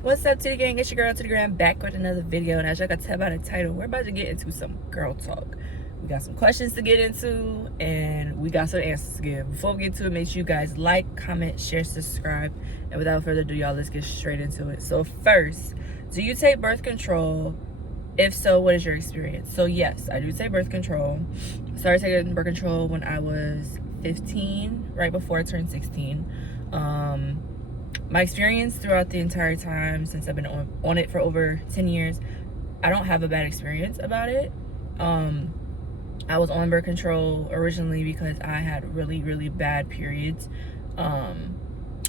What's up to the gang? It's your girl to the gram back with another video, and as y'all can tell by the title, we're about to get into some girl talk. We got some questions to get into and we got some answers to give. Before we get to it, make sure you guys like, comment, share, subscribe, and without further ado, y'all, let's get straight into it. So first, do you take birth control? If so, what is your experience? So yes, I do take birth control. I started taking birth control when I was 15, right before I turned 16. My experience throughout the entire time since I've been on it for over 10 years, I don't have a bad experience about it. I was on birth control originally because I had really bad periods, and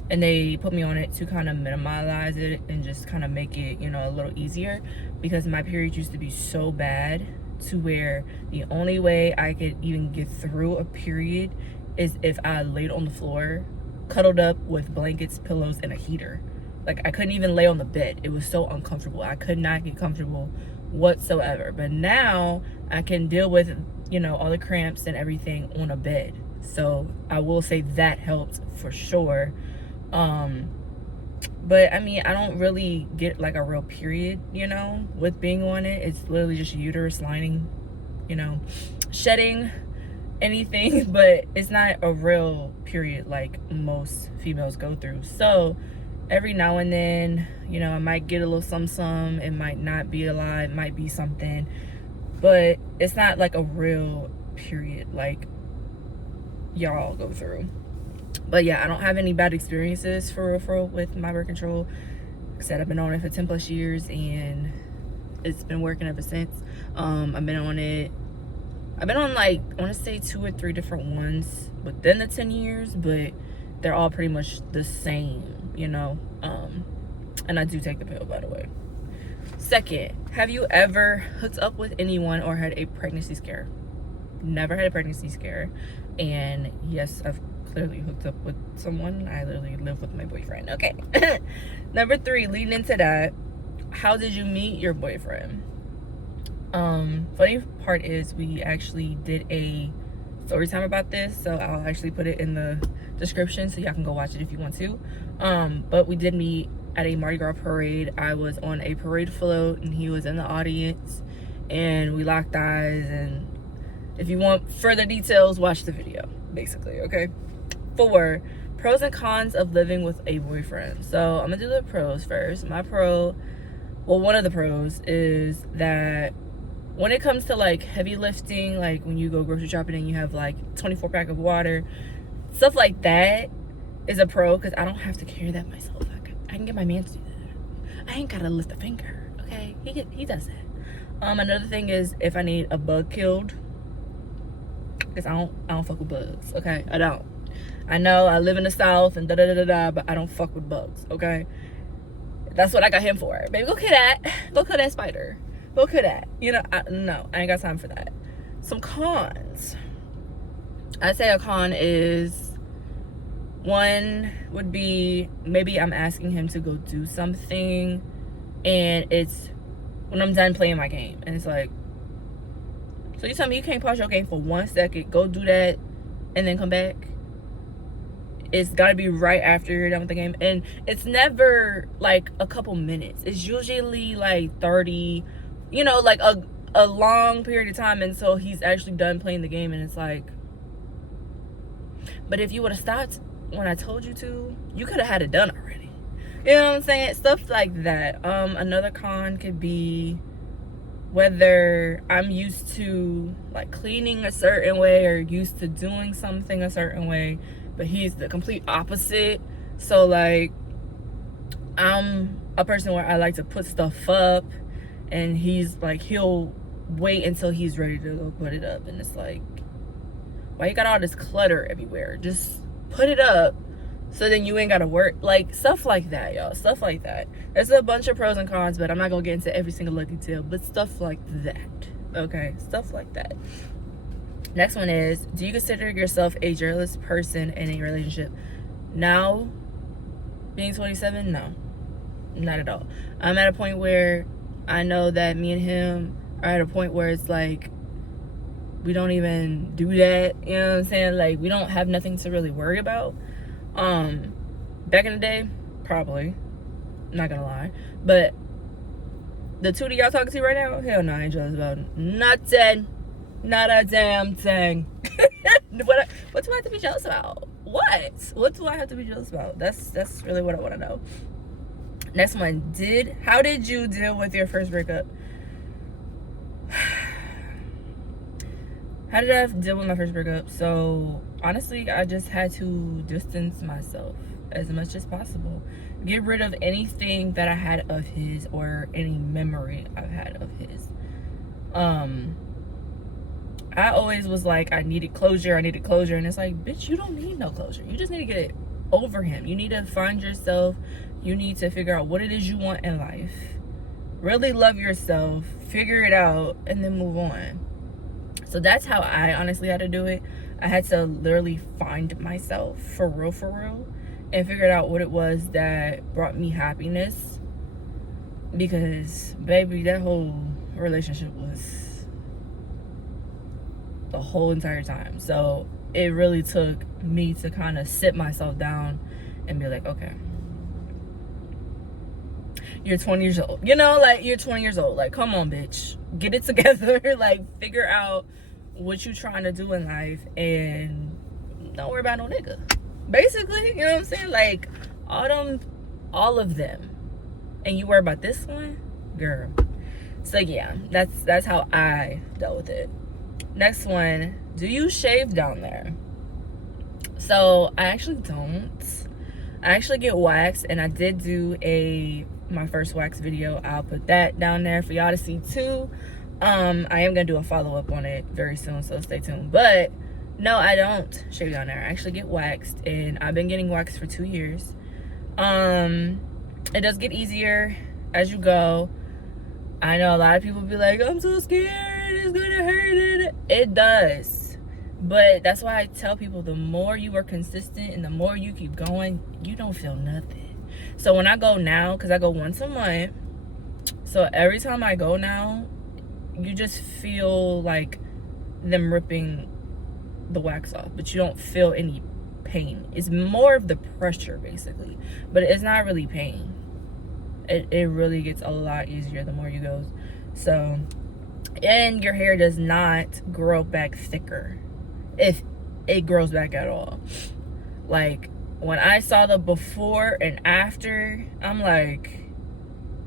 they put me on it to kind of minimize it and just kind of make it, you know, a little easier, because my periods used to be so bad to where the only way I could even get through a period is if I laid on the floor cuddled up with blankets, pillows, and a heater. Like, I couldn't even lay on the bed. It was so uncomfortable. I could not get comfortable whatsoever. But now I can deal with, you know, all the cramps and everything on a bed. So I will say that helped for sure. But I mean, I don't really get like a real period, you know, with being on it. It's literally just your uterus lining, you know, shedding anything, but it's not a real period like most females go through. So every now and then, you know, I might get a little some. It might not be a lot, it might be something, but it's not like a real period like y'all go through. But yeah, I don't have any bad experiences for real with my birth control. Like I said, I've been on it for 10 plus years and it's been working ever since. I've been on it, I've been on like, I want to say 2 or 3 different ones within the 10 years, but they're all pretty much the same, you know. And I do take the pill, by the way. Second, have you ever hooked up with anyone or had a pregnancy scare? Never had a pregnancy scare. And yes, I've clearly hooked up with someone. I literally live with my boyfriend. Okay. Number 3, leading into that, how did you meet your boyfriend? Funny part is we actually did a story time about this, so I'll actually put it in the description so y'all can go watch it if you want to. But we did meet at a Mardi Gras parade. I was on a parade float and he was in the audience, and we locked eyes. And if you want further details, watch the video, basically. Okay. 4, pros and cons of living with a boyfriend. So I'm gonna do the pros first. My pro, well, one of the pros is that when it comes to like heavy lifting, like when you go grocery shopping and you have like 24 pack of water, stuff like that is a pro, because I don't have to carry that myself. I can get my man to do that. I ain't gotta lift a finger. Okay, he does that. Another thing is if I need a bug killed, because I don't fuck with bugs. Okay, I don't. I know I live in the South and but I don't fuck with bugs. Okay, that's what I got him for. Baby, go kill that. Go kill that spider. Go kill that. You know, no, I ain't got time for that. Some cons. I'd say a con is, one would be maybe I'm asking him to go do something and it's when I'm done playing my game, and it's like, so you tell me you can't pause your game for 1 second, go do that, and then come back? It's got to be right after you're done with the game. And it's never like a couple minutes. It's usually like 30, you know, like a long period of time until he's actually done playing the game. And it's like, but if you would have stopped when I told you to, you could have had it done already. You know what I'm saying? Stuff like that. Another con could be whether I'm used to like cleaning a certain way or used to doing something a certain way, but he's the complete opposite. So like, I'm a person where I like to put stuff up, and he's like, he'll wait until he's ready to go put it up. And it's like, why you got all this clutter everywhere? Just put it up so then you ain't gotta work. Like, stuff like that, y'all. Stuff like that. There's a bunch of pros and cons, but I'm not gonna get into every single little detail, but stuff like that. Okay, stuff like that. Next one is, do you consider yourself a jealous person in a relationship? Now, being 27, no, not at all. I'm at a point where I know that me and him are at a point where it's like, we don't even do that, you know what I'm saying? Like, we don't have nothing to really worry about. Back in the day, probably. Not gonna lie. But the two that y'all talking to right now, hell no, I ain't jealous about nothing. Not a damn thing. What do I have to be jealous about? What do I have to be jealous about? That's really what I want to know. Next one. How did you deal with your first breakup? How did I deal with my first breakup? So honestly, I just had to distance myself as much as possible. Get rid of anything that I had of his, or any memory I've had of his. I always was like, I needed closure, and it's like, bitch, you don't need no closure. You just need to get over him. You need to find yourself. You need to figure out what it is you want in life. Really love yourself, figure it out, and then move on. So that's how I honestly had to do it. I had to literally find myself for real, and figured out what it was that brought me happiness. Because, baby, that whole relationship was the whole entire time. So it really took me to kind of sit myself down and be like, okay, you're 20 years old. You know, like, you're 20 years old. Like, come on, bitch. Get it together. Like, figure out what you trying to do in life, and don't worry about no nigga. Basically, you know what I'm saying? Like, all of them. And you worry about this one? Girl. So, yeah, that's how I dealt with it. Next one. Do you shave down there? So, I actually don't. I actually get waxed, and I did do my first wax video. I'll put that down there for y'all to see too. I am gonna do a follow-up on it very soon, so stay tuned. But no, I don't shave down there. I actually get waxed, and I've been getting waxed for 2 years. It does get easier as you go. I know a lot of people be like, I'm so scared, it's gonna hurt. It does. But that's why I tell people, the more you are consistent and the more you keep going, you don't feel nothing. So when I go now, because I go once a month, so every time I go now, you just feel like them ripping the wax off, but you don't feel any pain. It's more of the pressure, basically, but it's not really pain. It really gets a lot easier the more you go. So, and your hair does not grow back thicker, if it grows back at all. Like, when I saw the before and after, I'm like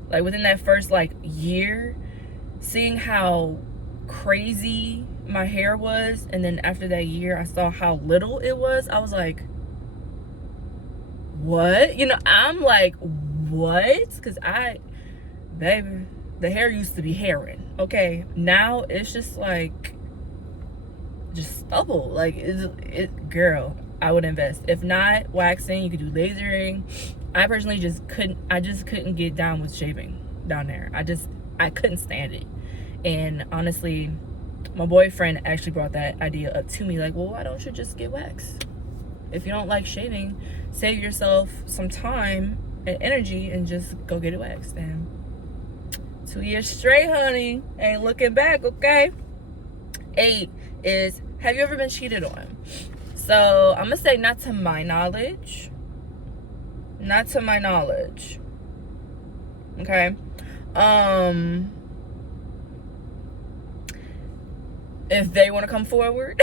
within that first year, seeing how crazy my hair was, and then after that year I saw how little it was, I was like, what? You know, I'm like, what? Because baby, the hair used to be hairing, okay? Now it's just stubble. Like, girl, I would invest. If not waxing, you could do lasering. I personally just couldn't get down with shaving down there. I couldn't stand it. And honestly, my boyfriend actually brought that idea up to me, like, well, why don't you just get waxed? If you don't like shaving, save yourself some time and energy and just go get it waxed. And 2 years straight, honey, ain't looking back, okay? 8 is, have you ever been cheated on? So I'm gonna say not to my knowledge. Not to my knowledge. Okay. If they want to come forward,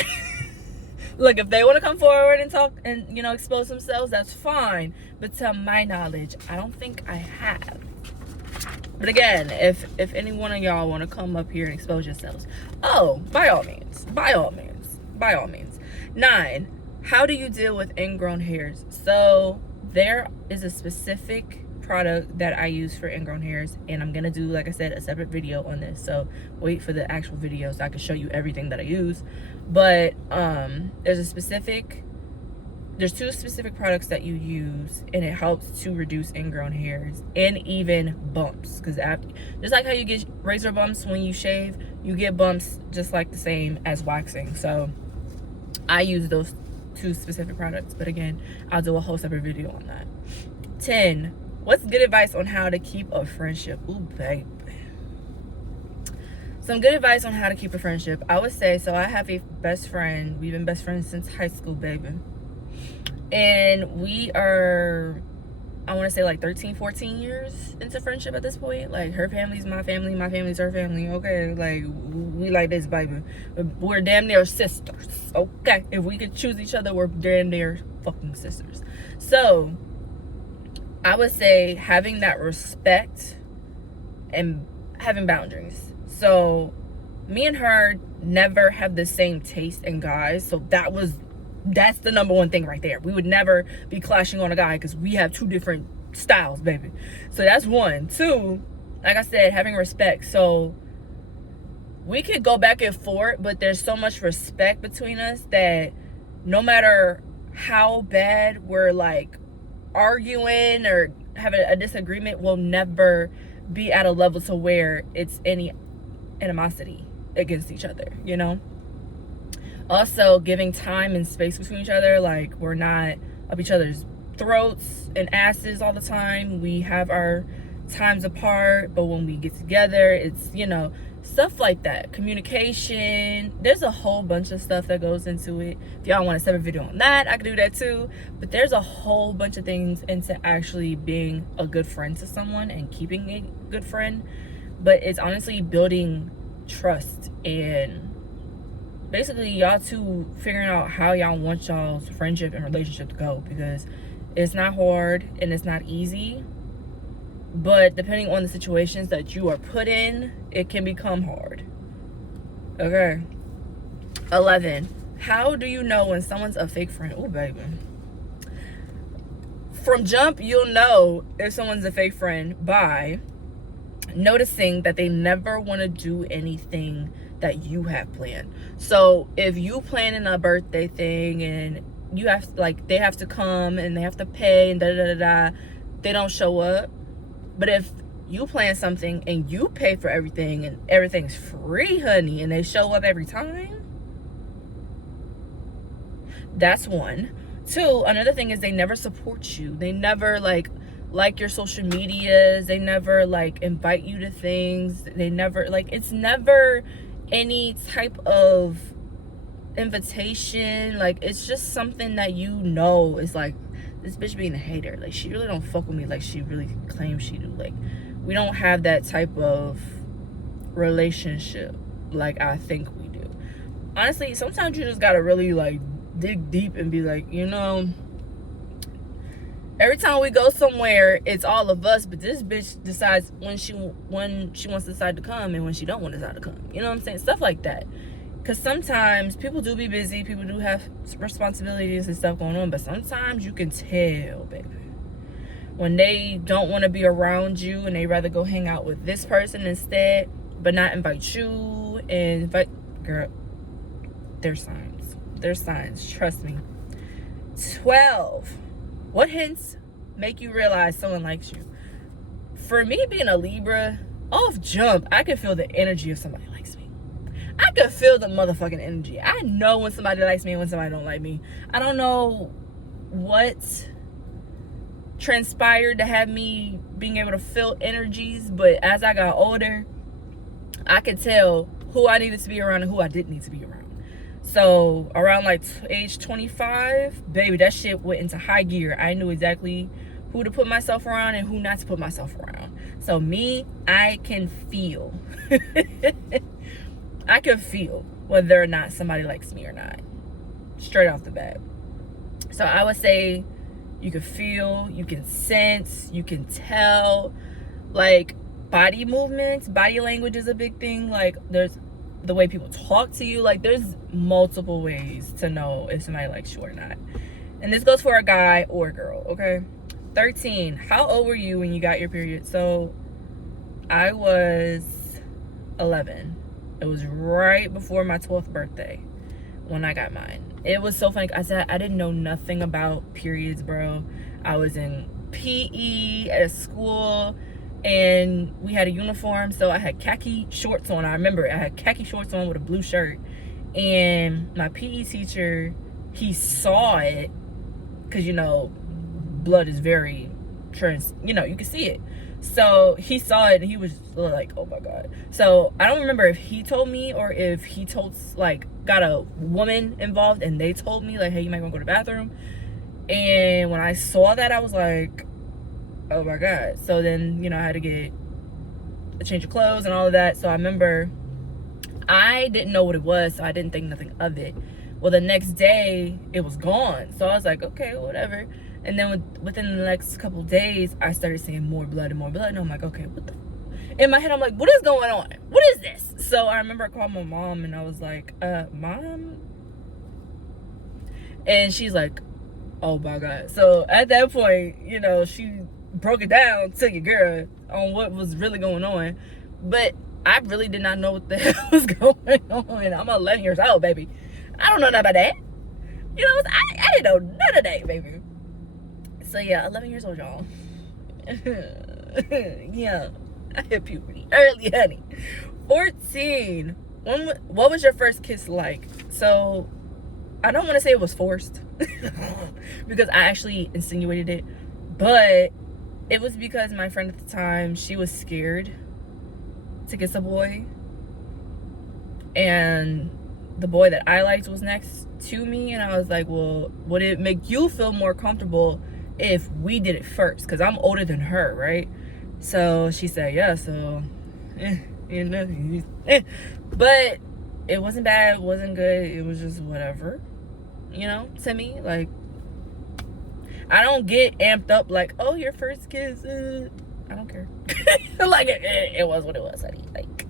look, if they want to come forward and talk and, you know, expose themselves, that's fine. But to my knowledge, I don't think I have. But again, if any one of y'all want to come up here and expose yourselves, oh, by all means. 9, how do you deal with ingrown hairs? So there is a specific product that I use for ingrown hairs, and I'm gonna do, like I said, a separate video on this, so wait for the actual video so I can show you everything that I use. But there's 2 specific products that you use, and it helps to reduce ingrown hairs and even bumps, because just like how you get razor bumps when you shave, you get bumps just like the same as waxing. So I use those 2 specific products, but again, I'll do a whole separate video on that. 10, what's good advice on how to keep a friendship? Ooh, baby. Some good advice on how to keep a friendship. I would say, so I have a best friend. We've been best friends since high school, baby. And we are I want to say like 13, 14 years into friendship at this point. Like, her family's my family, my family's her family. Okay, like, we like this, baby. We're damn near sisters. Okay, if we could choose each other, we're damn near fucking sisters. So I would say having that respect and having boundaries. So me and her never have the same taste in guys. So that's the number one thing right there. We would never be clashing on a guy because we have two different styles, baby. So that's one. Two, like I said, having respect. So we could go back and forth, but there's so much respect between us that no matter how bad we're like arguing or having a disagreement, we'll never be at a level to where it's any animosity against each other, you know? Also, giving time and space between each other. Like, we're not up each other's throats and asses all the time. We have our times apart, but when we get together, it's, you know, stuff like that. Communication. There's a whole bunch of stuff that goes into it. If y'all want a separate video on that, I can do that too. But there's a whole bunch of things into actually being a good friend to someone and keeping a good friend. But it's honestly building trust and basically y'all two figuring out how y'all want y'all's friendship and relationship to go, because it's not hard and it's not easy, but depending on the situations that you are put in, it can become hard. Okay. 11, how do you know when someone's a fake friend? Oh, baby. From jump, you'll know if someone's a fake friend by noticing that they never want to do anything that you have planned. So if you planning a birthday thing and you have like they have to come and they have to pay and they don't show up. But if you plan something and you pay for everything and everything's free, honey, and they show up every time, that's one. Two, another thing is they never support you. They never like your social medias. They never like invite you to things. They never like, it's never any type of invitation. Like, it's just something that you know is like, this bitch being a hater. Like, she really don't fuck with me like she really claims she do. Like, we don't have that type of relationship like I think we do. Honestly, sometimes you just gotta really like dig deep and be like, you know, every time we go somewhere, it's all of us, but this bitch decides when she wants to decide to come and when she don't want to decide to come. You know what I'm saying? Stuff like that. Because sometimes people do be busy. People do have responsibilities and stuff going on. But sometimes you can tell, baby, when they don't want to be around you and they rather go hang out with this person instead, but not invite you and invite... Girl, there's signs. There's signs. Trust me. 12. What hints make you realize someone likes you? For me, being a Libra, off jump, I can feel the energy if somebody likes me. I can feel the motherfucking energy. I know when somebody likes me and when somebody don't like me. I don't know what transpired to have me being able to feel energies, but as I got older, I could tell who I needed to be around and who I didn't need to be around. So around like age 25, baby, that shit went into high gear. I knew exactly who to put myself around and who not to put myself around. So me, I can feel. I can feel whether or not somebody likes me or not. Straight off the bat. So I would say you can feel, you can sense, you can tell. Like, body movements, body language is a big thing. Like, there's the way people talk to you. Like, there's multiple ways to know if somebody likes you or not. And this goes for a guy or a girl, okay? 13, how old were you when you got your period? So I was 11. It was right before my 12th birthday when I got mine. It was so funny. I said I didn't know nothing about periods, bro. I was in PE at school and we had a uniform, so I had khaki shorts on. I remember I had khaki shorts on with a blue shirt, and my PE teacher, he saw it, because you know blood is very you know, you can see it. So he saw it and he was like, oh my god. So I don't remember if he told me or if he told, like, got a woman involved and they told me like, hey, you might want to go to the bathroom. And when I saw that, I was like, oh my God. So then, I had to get a change of clothes and all of that. So I remember I didn't know what it was, so I didn't think nothing of it. Well, the next day it was gone. So I was like, okay, whatever. And then within the next couple days, I started seeing more blood and more blood. And I'm like, okay, what the? In my head, I'm like, what is going on? What is this? So I remember I called my mom and I was like, Mom? And she's like, oh my God. So at that point, she broke it down to your girl on what was really going on. But I really did not know what the hell was going on. I'm 11 years old, baby. I don't know nothing about that. I didn't know none of that, baby. So yeah, 11 years old, y'all. Yeah, I hit puberty early, honey. 14. What was your first kiss like? So I don't want to say it was forced because I actually insinuated it, but it was because my friend at the time, she was scared to kiss a boy, and the boy that I liked was next to me, and I was like, well, would it make you feel more comfortable if we did it first? Because I'm older than her, right? So she said, yeah, so but it wasn't bad, it wasn't good, it was just whatever, to me. Like, I don't get amped up like, oh, your first kiss, I don't care. Like, it was what it was, honey. Like,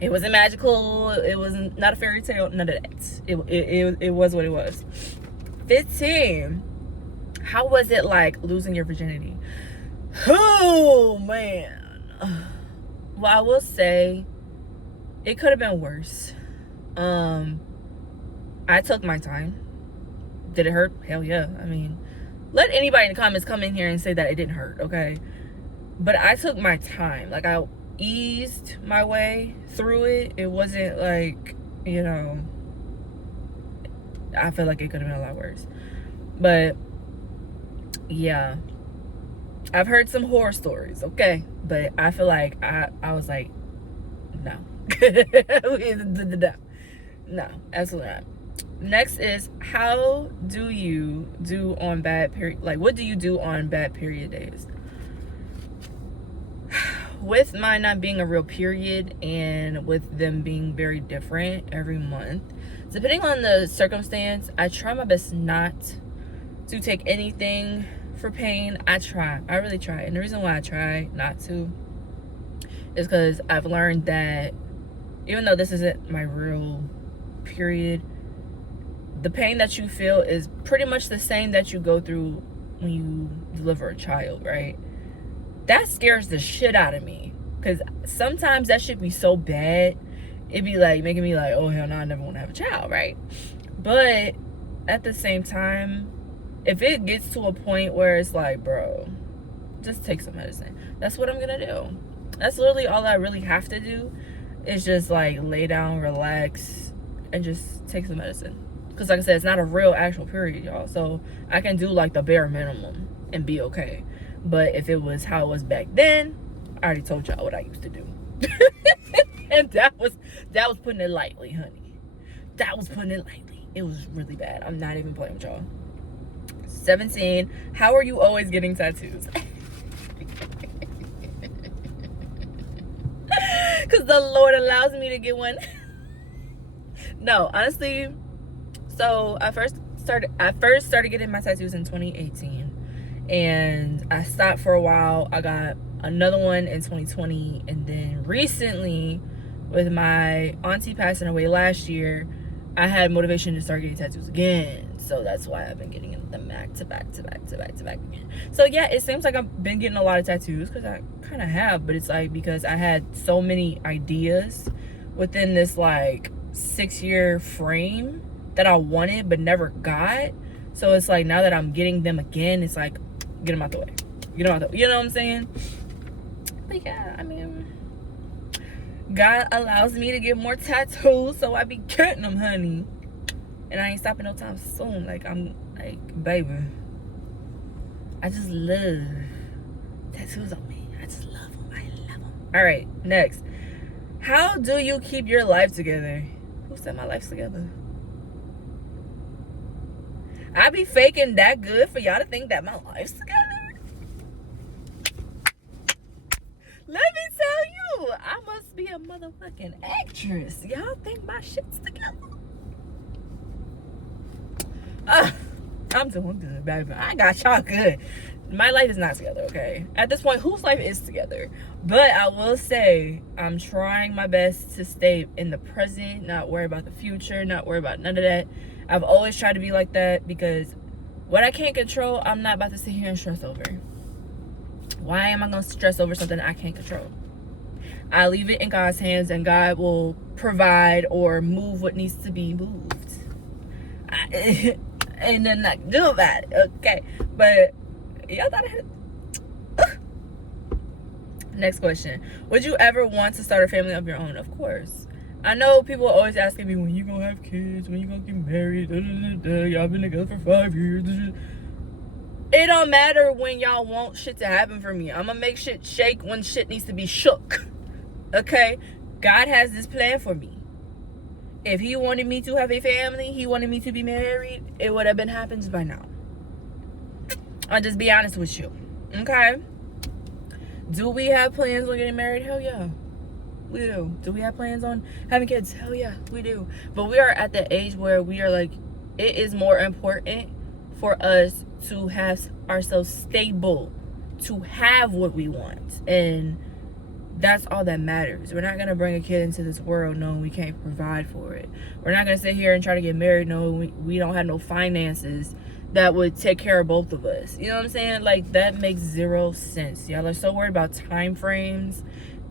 it wasn't magical, it wasn't not a fairy tale, none of that. It was what it was. 15. How was it like losing your virginity? Oh man. Well, I will say it could have been worse. I took my time. Did it hurt? Hell yeah. I mean, let anybody in the comments come in here and say that it didn't hurt, okay? But I took my time. Like, I eased my way through it. It wasn't like, I feel like it could have been a lot worse. But yeah, I've heard some horror stories, okay? But I feel like I was like, no. No, absolutely not. Next is, how do you do on bad period? Like, what do you do on bad period days? With mine not being a real period and with them being very different every month, depending on the circumstance, I try my best not to take anything for pain. I really try. And the reason why I try not to is because I've learned that even though this isn't my real period, the pain that you feel is pretty much the same that you go through when you deliver a child, right? That scares the shit out of me, because sometimes that shit be so bad, it be like making me like, oh hell no, I never want to have a child, right? But at the same time, if it gets to a point where it's like, bro, just take some medicine, that's what I'm gonna do. That's literally all I really have to do, is just like lay down, relax, and just take some medicine. Because like I said, it's not a real actual period, y'all, so I can do like the bare minimum and be okay. But if it was how it was back then, I already told y'all what I used to do. And that was putting it lightly, honey. That was putting it lightly. It was really bad. I'm not even playing with y'all. 17. How are you always getting tattoos? Because the Lord allows me to get one. No, honestly. So I first started getting my tattoos in 2018. And I stopped for a while. I got another one in 2020, and then recently, with my auntie passing away last year, I had motivation to start getting tattoos again. So that's why I've been getting them back to back again. So yeah, it seems like I've been getting a lot of tattoos, because I kind of have, but it's like because I had so many ideas within this like 6-year frame that I wanted but never got. So it's like now that I'm getting them again, it's like, get them out the way. You know what I'm saying? But yeah, I mean, God allows me to get more tattoos, so I be getting them, honey. And I ain't stopping no time soon. Like, I'm like, baby, I just love tattoos on me. I just love them. I love them. All right, next. How do you keep your life together? Who said my life's together? I be faking that good for y'all to think that my life's together? be a motherfucking actress. Y'all think my shit's together? I'm doing good, baby. I got y'all good. My life is not together, okay? At this point, whose life is together? But I will say, I'm trying my best to stay in the present, not worry about the future, not worry about none of that. I've always tried to be like that because what I can't control, I'm not about to sit here and stress over. Why am I going to stress over something I can't control? I leave it in God's hands, and God will provide or move what needs to be moved. Ain't nothing I can do about it, okay? But y'all thought I had. Next question. Would you ever want to start a family of your own? Of course. I know people are always asking me, when you gonna have kids, when you gonna get married, y'all been together for 5 years. It don't matter when y'all want shit to happen for me. I'm gonna make shit shake when shit needs to be shook. Okay? God has this plan for me. If he wanted me to have a family, he wanted me to be married, it would have been happened by now. I'll just be honest with you. Okay? Do we have plans on getting married? Hell yeah. We do. Do we have plans on having kids? Hell yeah, we do. But we are at the age where we are like, it is more important for us to have ourselves stable, to have what we want. And that's all that matters. We're not going to bring a kid into this world knowing we can't provide for it. We're not going to sit here and try to get married knowing we don't have no finances that would take care of both of us. You know what I'm saying? Like, that makes zero sense. Y'all are so worried about time frames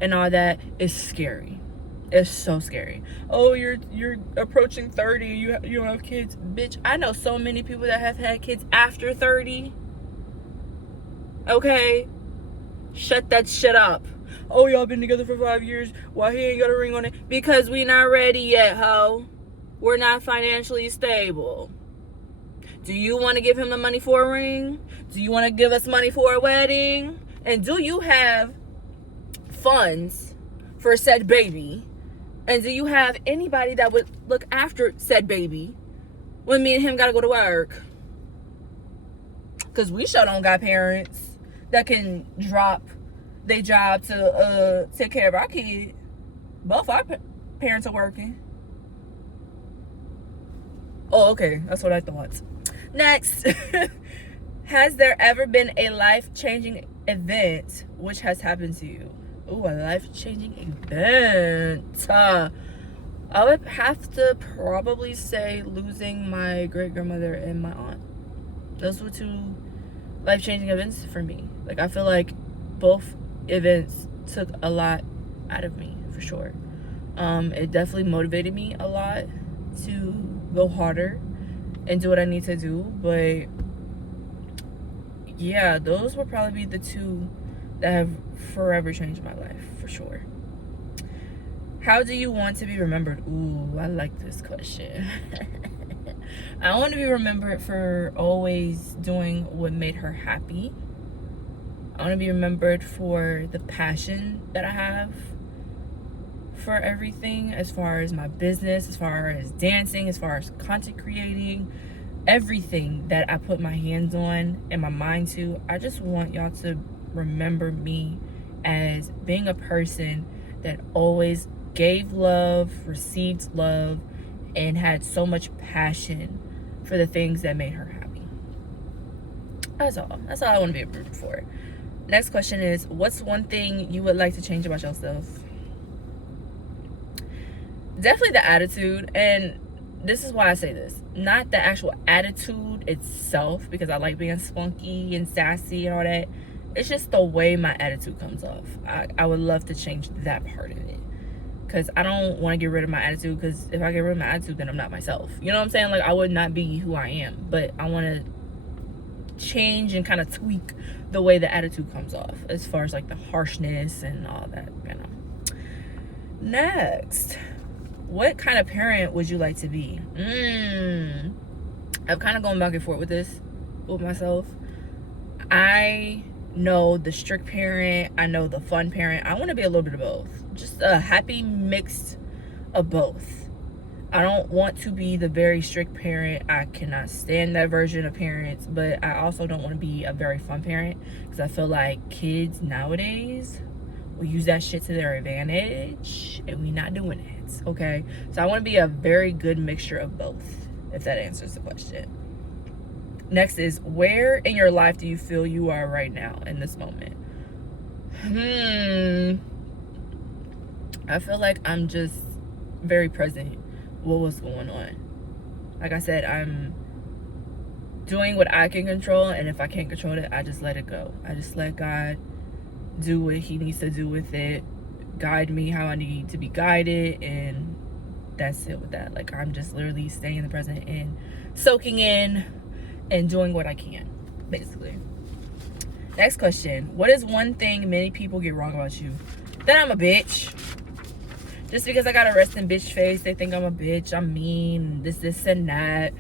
and all that. It's scary. It's so scary. Oh, you're approaching 30. You don't have kids. Bitch, I know so many people that have had kids after 30. Okay? Shut that shit up. Oh, y'all been together for 5 years. Why he ain't got a ring on it? Because we not ready yet, ho. We're not financially stable. Do you want to give him the money for a ring? Do you want to give us money for a wedding? And do you have funds for said baby? And do you have anybody that would look after said baby when me and him got to go to work? Because we sure don't got parents that can drop their job to take care of our kid. Both our parents are working. Oh, okay. That's what I thought. Next. Has there ever been a life-changing event which has happened to you? Ooh, a life-changing event. I would have to probably say losing my great-grandmother and my aunt. Those were two life-changing events for me. Like, I feel like both events took a lot out of me, for sure. It definitely motivated me a lot to go harder and do what I need to do. But yeah, those would probably be the two that have forever changed my life, for sure. How do you want to be remembered? Ooh, I like this question. I want to be remembered for always doing what made her happy. I want to be remembered for the passion that I have for everything, as far as my business, as far as dancing, as far as content creating, everything that I put my hands on and my mind to. I just want y'all to remember me as being a person that always gave love, received love, and had so much passion for the things that made her happy. That's all I want to be remembered for. Next question is, what's one thing you would like to change about yourself? Definitely the attitude. And this is why I say this. Not the actual attitude itself, because I like being spunky and sassy and all that. It's just the way my attitude comes off. I would love to change that part of it. Because I don't want to get rid of my attitude. Because if I get rid of my attitude, then I'm not myself. You know what I'm saying? Like, I would not be who I am. But I want to change and kind of tweak the way the attitude comes off, as far as like the harshness and all that, you know. Next, what kind of parent would you like to be? I've kind of gone back and forth with this with myself. I know the strict parent, I know the fun parent. I want to be a little bit of both, just a happy mix of both. I don't want to be the very strict parent. I cannot stand that version of parents, but I also don't want to be a very fun parent, because I feel like kids nowadays will use that shit to their advantage, and we not doing it, okay? So I want to be a very good mixture of both, if that answers the question. Next is, where in your life do you feel you are right now in this moment? I feel like I'm just very present with what's going on. Like I said, I'm doing what I can control, and if I can't control it, I just let it go. I just let God do what he needs to do with it, guide me how I need to be guided, and that's it with that. Like, I'm just literally staying in the present and soaking in and doing what I can, basically. Next question. What is one thing many people get wrong about you? That I'm a bitch. Just because I got a resting bitch face, they think I'm a bitch, I'm mean, this and that.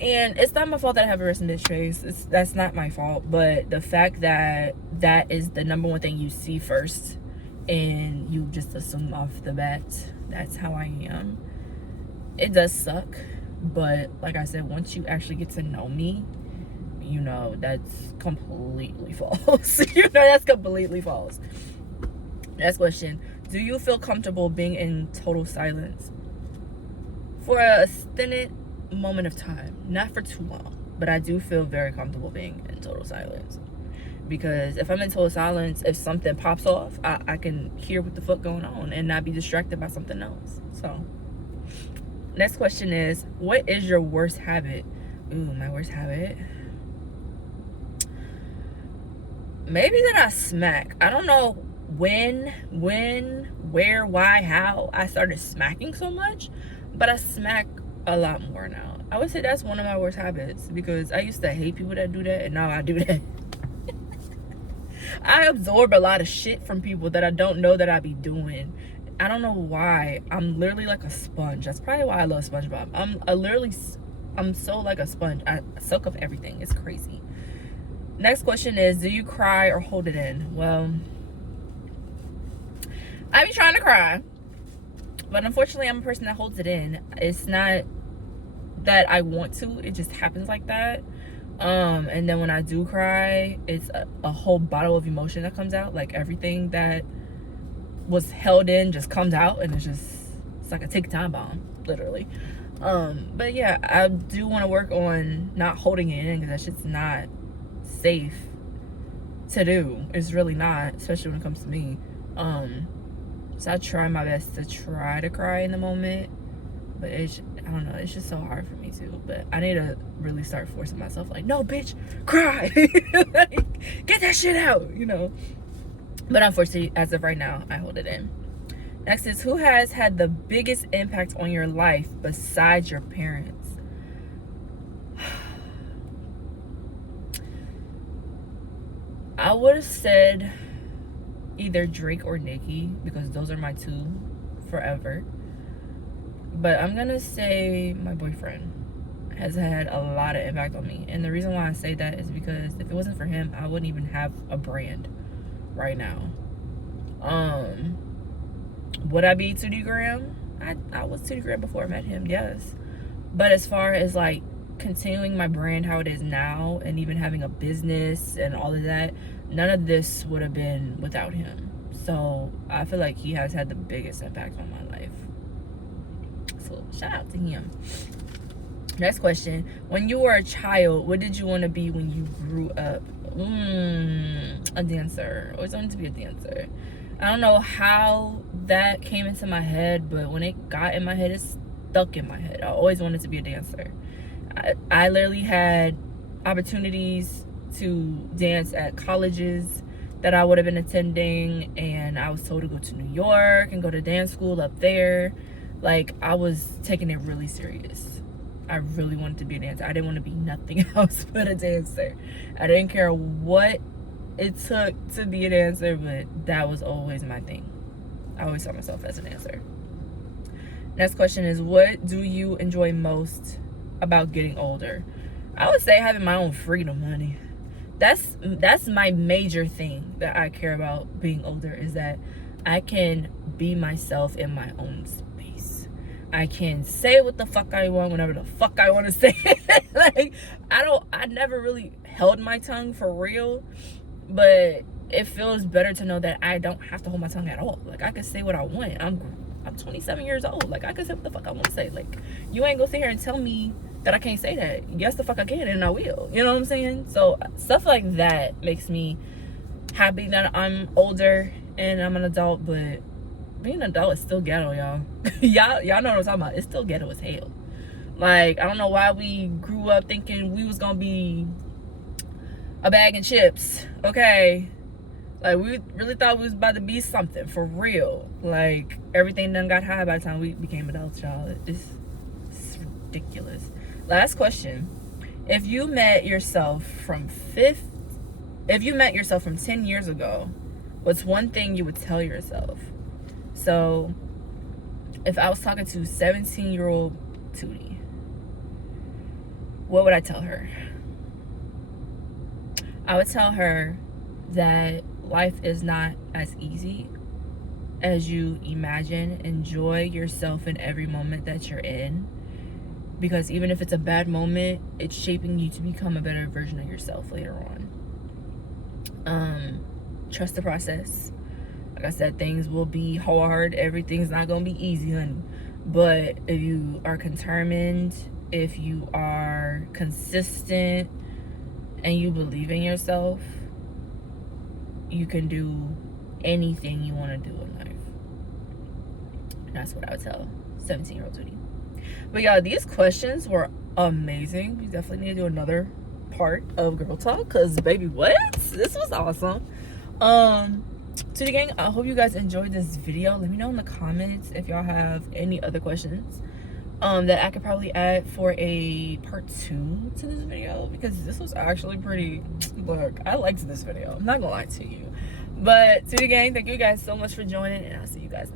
And it's not my fault that I have a resting bitch face. That's not my fault. But the fact that that is the number one thing you see first, and you just assume off the bat, that's how I am. It does suck. But like I said, once you actually get to know me, you know, that's completely false. You know, that's completely false. Next question. Do you feel comfortable being in total silence? For a extended moment of time, not for too long, but I do feel very comfortable being in total silence, because if I'm in total silence, if something pops off, I can hear what the fuck going on and not be distracted by something else. So next question is, what is your worst habit? Ooh, my worst habit, maybe that I smack. I don't know when, where, why, how I started smacking so much, but I smack a lot more now. I would say that's one of my worst habits, because I used to hate people that do that, and now I do that. I absorb a lot of shit from people that I don't know that I be doing. I don't know why. I'm literally like a sponge. That's probably why I love SpongeBob. I'm so like a sponge. I soak up everything. It's crazy. Next question is, do you cry or hold it in? Well, I be trying to cry, but unfortunately I'm a person that holds it in. It's not that I want to, it just happens like that. And then when I do cry, it's a whole bottle of emotion that comes out. Like, everything that was held in just comes out, and it's like a tick time bomb, literally. But yeah, I do want to work on not holding it in, because that shit's not safe to do. It's really not, especially when it comes to me. So I try my best to try to cry in the moment, but I don't know, it's just so hard for me too. But I need to really start forcing myself, like, no bitch, cry. Like, get that shit out, you know. But unfortunately, as of right now, I hold it in. Next is, who has had the biggest impact on your life besides your parents? I would have said either Drake or Nicki, because those are my two forever. But I'm gonna say my boyfriend has had a lot of impact on me. And the reason why I say that is because if it wasn't for him, I wouldn't even have a brand right now. Would I be 2D Graham? I was 2D Graham before I met him, yes. But as far as like continuing my brand how it is now, and even having a business and all of that, none of this would have been without him. So I feel like he has had the biggest impact on my life. So shout out to him. Next question. When you were a child, what did you want to be when you grew up? A dancer. Always wanted to be a dancer. I don't know how that came into my head, but when it got in my head, it stuck in my head. I always wanted to be a dancer. I literally had opportunities to dance at colleges that I would have been attending, and I was told to go to New York and go to dance school up there. Like, I was taking it really serious. I really wanted to be a dancer. I didn't want to be nothing else but a dancer. I didn't care what it took to be a dancer, but that was always my thing. I always saw myself as a dancer. Next question is, what do you enjoy most about getting older? I would say having my own freedom, honey. That's my major thing that I care about being older, is that I can be myself in my own space. I can say what the fuck I want whenever the fuck I want to say it. Like, I never really held my tongue for real, but it feels better to know that I don't have to hold my tongue at all. Like, I can say what I want. I'm 27 years old. Like, I can say what the fuck I want to say. Like, you ain't gonna sit here and tell me that I can't say that. Yes, the fuck I can, and I will. You know what I'm saying? So stuff like that makes me happy that I'm older and I'm an adult. But being an adult is still ghetto, y'all. y'all know what I'm talking about. It's still ghetto as hell. Like, I don't know why we grew up thinking we was gonna be a bag of chips, okay? Like, we really thought we was about to be something for real. Like, everything done got high by the time we became adults, y'all. It's ridiculous. Last question. If you met yourself from 10 years ago, what's one thing you would tell yourself? So, if I was talking to 17-year-old Tootie, what would I tell her? I would tell her that life is not as easy as you imagine. Enjoy yourself in every moment that you're in, because even if it's a bad moment, it's shaping you to become a better version of yourself later on. Trust the process. Like I said, things will be hard. Everything's not gonna be easy, honey. But if you are determined, if you are consistent, and you believe in yourself, you can do anything you want to do in life. And that's what I would tell 17-year-old Tootie. But yeah, these questions were amazing. We definitely need to do another part of Girl Talk, because baby, what? This was awesome. Tootie gang, I hope you guys enjoyed this video. Let me know in the comments if y'all have any other questions that I could probably add for a part 2 to this video, because this was actually pretty, look, I liked this video. I'm not gonna lie to you. But Tootie gang, thank you guys so much for joining, and I'll see you guys next.